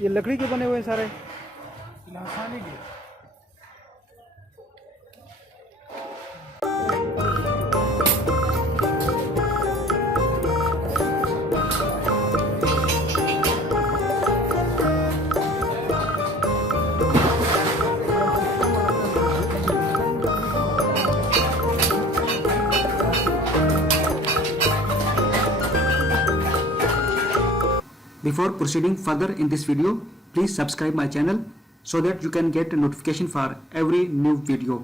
ये लकड़ी के बने हुए हैं सारे। आसानी के Before proceeding further in this video, please subscribe my channel so that you can get a notification for every new video.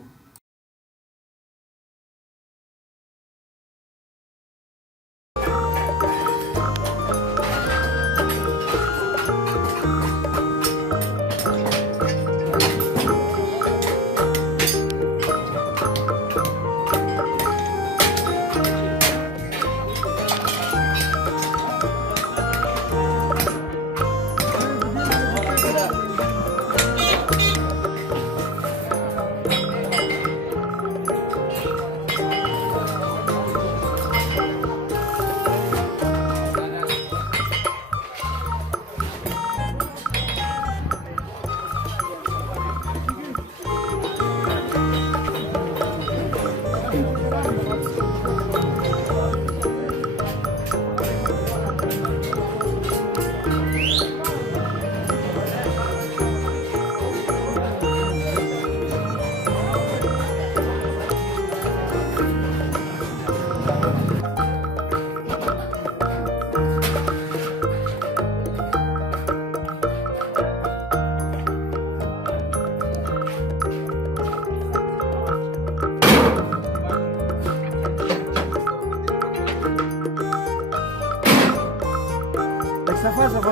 सफा सफा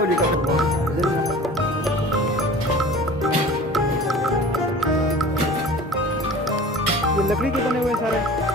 ये लकड़ी के बने हुए हैं सारे।